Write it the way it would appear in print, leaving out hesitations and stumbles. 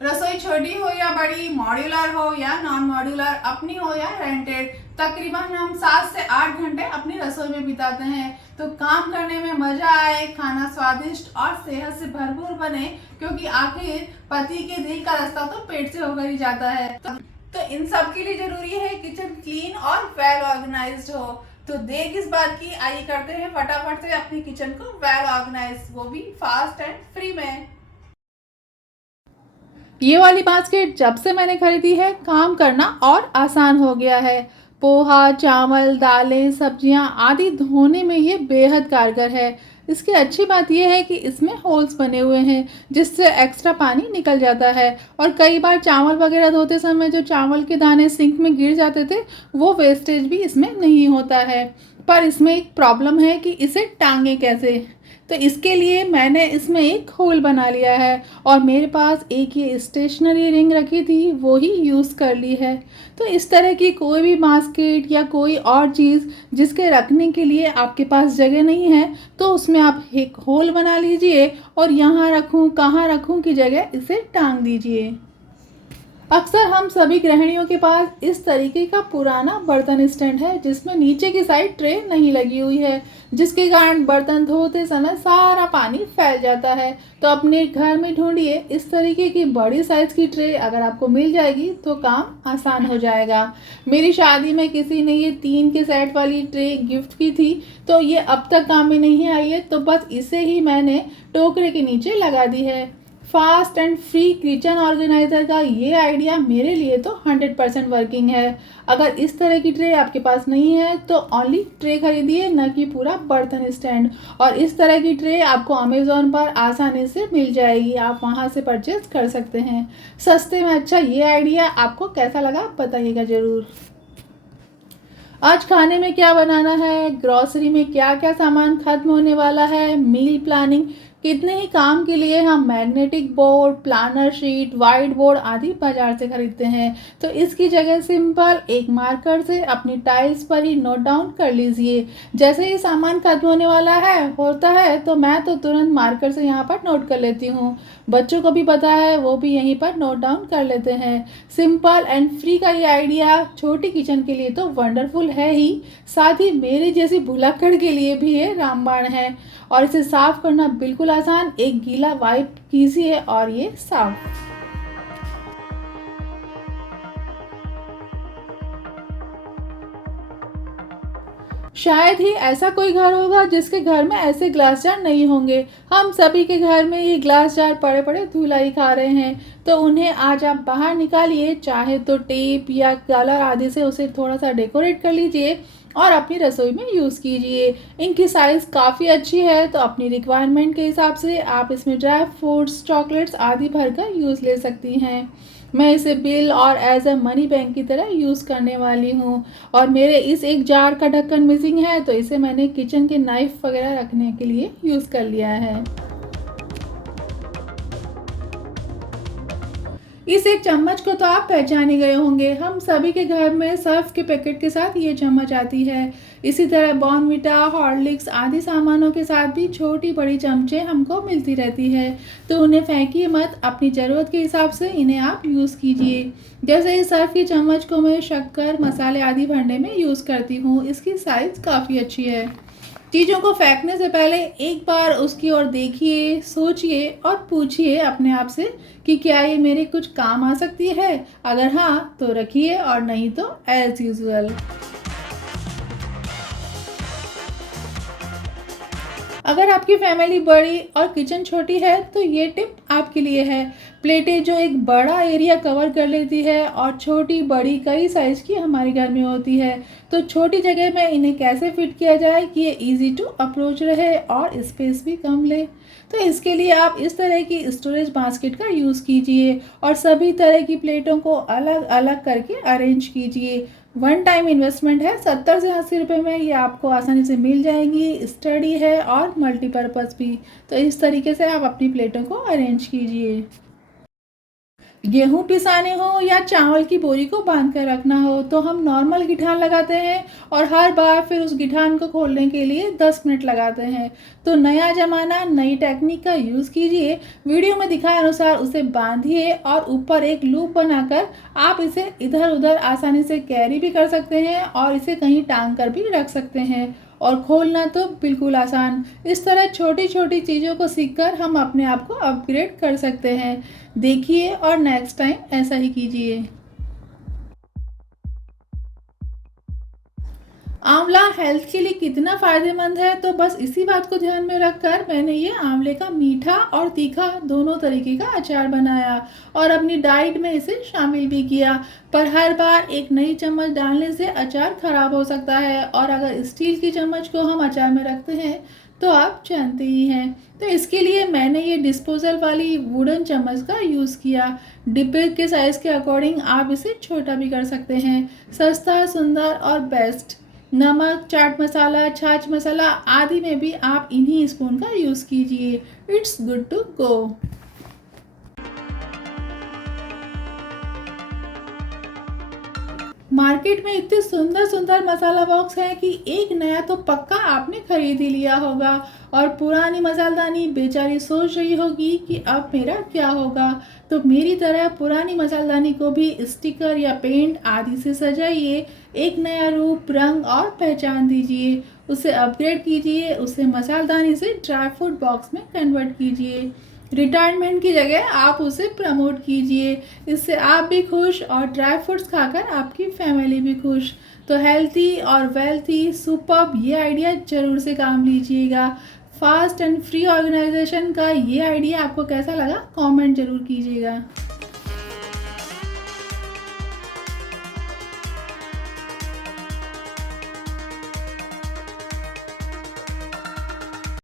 रसोई छोटी हो या बड़ी, मॉड्यूलर हो या नॉन मॉड्यूलर, अपनी हो या रेंटेड, तकरीबन हम 7 से 8 घंटे अपनी रसोई में बिताते हैं। तो काम करने में मजा आए, खाना स्वादिष्ट और सेहत से भरपूर बने, क्योंकि आखिर पति के दिल का रास्ता तो पेट से होकर ही जाता है। तो इन सब के लिए जरूरी है किचन क्लीन और वेल ऑर्गेनाइज्ड हो। तो देर किस बात की, आइए करते हैं फटाफट से अपनी किचन को वेल ऑर्गेनाइज, वो भी फास्ट एंड फ्री में। ये वाली बास्केट जब से मैंने खरीदी है, काम करना और आसान हो गया है। पोहा, चावल, दालें, सब्जियां आदि धोने में ये बेहद कारगर है। इसकी अच्छी बात यह है कि इसमें होल्स बने हुए हैं, जिससे एक्स्ट्रा पानी निकल जाता है। और कई बार चावल वगैरह धोते समय जो चावल के दाने सिंक में गिर जाते थे, वो वेस्टेज भी इसमें नहीं होता है। पर इसमें एक प्रॉब्लम है कि इसे टांगे कैसे। तो इसके लिए मैंने इसमें एक होल बना लिया है, और मेरे पास एक ये स्टेशनरी रिंग रखी थी, वो ही यूज़ कर ली है। तो इस तरह की कोई भी बास्केट या कोई और चीज़ जिसके रखने के लिए आपके पास जगह नहीं है, तो उसमें आप एक होल बना लीजिए और यहाँ रखूँ कहाँ रखूँ की जगह इसे टांग दीजिए। अक्सर हम सभी गृहिणियों के पास इस तरीके का पुराना बर्तन स्टैंड है, जिसमें नीचे की साइड ट्रे नहीं लगी हुई है, जिसके कारण बर्तन धोते समय सारा पानी फैल जाता है। तो अपने घर में ढूंढिए इस तरीके की बड़ी साइज़ की ट्रे, अगर आपको मिल जाएगी तो काम आसान हो जाएगा। मेरी शादी में किसी ने ये 3 के सेट वाली ट्रे गिफ्ट की थी, तो ये अब तक काम में नहीं आई है, तो बस इसे ही मैंने टोकरे के नीचे लगा दी है। Fast and free kitchen organiser का ये आइडिया मेरे लिए तो 100% वर्किंग है। अगर इस तरह की ट्रे आपके पास नहीं है, तो ओनली ट्रे खरीदिए, न कि पूरा बर्तन स्टैंड। और इस तरह की ट्रे आपको अमेज़ॉन पर आसानी से मिल जाएगी, आप वहाँ से परचेज़ कर सकते हैं सस्ते में। अच्छा, ये आइडिया आपको कैसा लगा बताइएगा ज़रूर। आज खाने में क्या बनाना है, ग्रॉसरी में क्या क्या सामान खत्म होने वाला है, मील प्लानिंग, कितने ही काम के लिए हम magnetic board, planner sheet, white board आदि बाजार से खरीदते हैं। तो इसकी जगह सिंपल एक मार्कर से अपनी टाइल्स पर ही नोट डाउन कर लीजिए। जैसे ही सामान खत्म होने वाला होता है, तो मैं तो तुरंत मार्कर से यहाँ पर नोट कर लेती हूँ। बच्चों को भी पता है, वो भी यहीं पर नोट डाउन कर लेते हैं। सिंपल एंड फ्री का ये आइडिया छोटी किचन के लिए तो वंडरफुल है ही, साथ ही मेरी जैसी भुलक्कड़ के लिए भी ये रामबाण है। और इसे साफ करना बिल्कुल आसान, एक गीला वाइप कीजिए और ये साफ। शायद ही ऐसा कोई घर होगा जिसके घर में ऐसे ग्लास जार नहीं होंगे। हम सभी के घर में ये ग्लास जार पड़े पड़े धुलाई खा रहे हैं, तो उन्हें आज आप बाहर निकालिए, चाहे तो टेप या कलर आदि से उसे थोड़ा सा डेकोरेट कर लीजिए और अपनी रसोई में यूज़ कीजिए। इनकी साइज़ काफ़ी अच्छी है, तो अपनी रिक्वायरमेंट के हिसाब से आप इसमें ड्राई फ्रूट्स, चॉकलेट्स आदि भरकर यूज़ ले सकती हैं। मैं इसे बिल और एज अ मनी बैंक की तरह यूज़ करने वाली हूँ। और मेरे इस एक जार का ढक्कन मिसिंग है, तो इसे मैंने किचन के नाइफ वगैरह रखने के लिए यूज़ कर लिया है। इस एक चम्मच को तो आप पहचान ही गए होंगे, हम सभी के घर में सर्फ के पैकेट के साथ ये चम्मच आती है। इसी तरह बॉर्नविटा, हॉर्लिक्स आदि सामानों के साथ भी छोटी बड़ी चमचे हमको मिलती रहती है। तो उन्हें फेंकिए मत, अपनी ज़रूरत के हिसाब से इन्हें आप यूज़ कीजिए। जैसे इस सर्फ की चम्मच को मैं शक्कर, मसाले आदि भरने में यूज़ करती हूँ, इसकी साइज़ काफ़ी अच्छी है। चीज़ों को फेंकने से पहले एक बार उसकी ओर देखिए, सोचिए और पूछिए अपने आप से कि क्या ये मेरे कुछ काम आ सकती है। अगर हाँ, तो रखिए, और नहीं तो एज यूजुअल। अगर आपकी फैमिली बड़ी और किचन छोटी है, तो ये टिप आपके लिए है। प्लेटें जो एक बड़ा एरिया कवर कर लेती है और छोटी बड़ी कई साइज़ की हमारे घर में होती है, तो छोटी जगह में इन्हें कैसे फिट किया जाए कि ये इजी टू अप्रोच रहे और स्पेस भी कम ले। तो इसके लिए आप इस तरह की स्टोरेज बास्केट का यूज़ कीजिए और सभी तरह की प्लेटों को अलग अलग करके अरेंज कीजिए। वन टाइम इन्वेस्टमेंट है, 70 से 80 रुपये में ये आपको आसानी से मिल जाएगी। स्टडी है और मल्टीपर्पज़ भी। तो इस तरीके से आप अपनी प्लेटों को अरेंज कीजिए। गेहूँ पिसाने हो या चावल की बोरी को बांध कर रखना हो तो हम नॉर्मल गिठान लगाते हैं और हर बार फिर उस गिठान को खोलने के लिए 10 मिनट लगाते हैं। तो नया ज़माना, नई टेक्निक का यूज़ कीजिए। वीडियो में दिखाए अनुसार उसे बांधिए और ऊपर एक लूप बनाकर आप इसे इधर उधर आसानी से कैरी भी कर सकते हैं और इसे कहीं टांग कर भी रख सकते हैं। और खोलना तो बिल्कुल आसान। इस तरह छोटी छोटी चीज़ों को सीखकर हम अपने आप को अपग्रेड कर सकते हैं। देखिए और नेक्स्ट टाइम ऐसा ही कीजिए। आंवला हेल्थ के लिए कितना फ़ायदेमंद है, तो बस इसी बात को ध्यान में रखकर मैंने ये आंवले का मीठा और तीखा दोनों तरीके का अचार बनाया और अपनी डाइट में इसे शामिल भी किया। पर हर बार एक नई चम्मच डालने से अचार ख़राब हो सकता है और अगर स्टील की चम्मच को हम अचार में रखते हैं तो आप जानते ही हैं। तो इसके लिए मैंने ये डिस्पोजल वाली वुडन चम्मच का यूज़ किया। डिब्बे के साइज़ के अकॉर्डिंग आप इसे छोटा भी कर सकते हैं। सस्ता, सुंदर और बेस्ट। नमक, चाट मसाला, छाछ मसाला आदि में भी आप इन्हीं स्पून का यूज़ कीजिए। It's good to go. Market में इतने सुंदर सुंदर मसाला बॉक्स हैं कि एक नया तो पक्का आपने खरीद ही लिया होगा और पुरानी मसालदानी बेचारी सोच रही होगी कि अब मेरा क्या होगा। तो मेरी तरह पुरानी मसालदानी को भी स्टिकर या पेंट आदि से सजाइए, एक नया रूप, रंग और पहचान दीजिए। उसे अपग्रेड कीजिए, उसे मसालदानी से ड्राई फ्रूट बॉक्स में कन्वर्ट कीजिए। रिटायरमेंट की जगह आप उसे प्रमोट कीजिए। इससे आप भी खुश और ड्राई फ्रूट्स खाकर आपकी फैमिली भी खुश। तो हेल्थी और वेल्थी सुपर्ब ये आइडिया ज़रूर से काम लीजिएगा। फास्ट एंड फ्री ऑर्गेनाइजेशन का ये आइडिया आपको कैसा लगा, कमेंट ज़रूर कीजिएगा।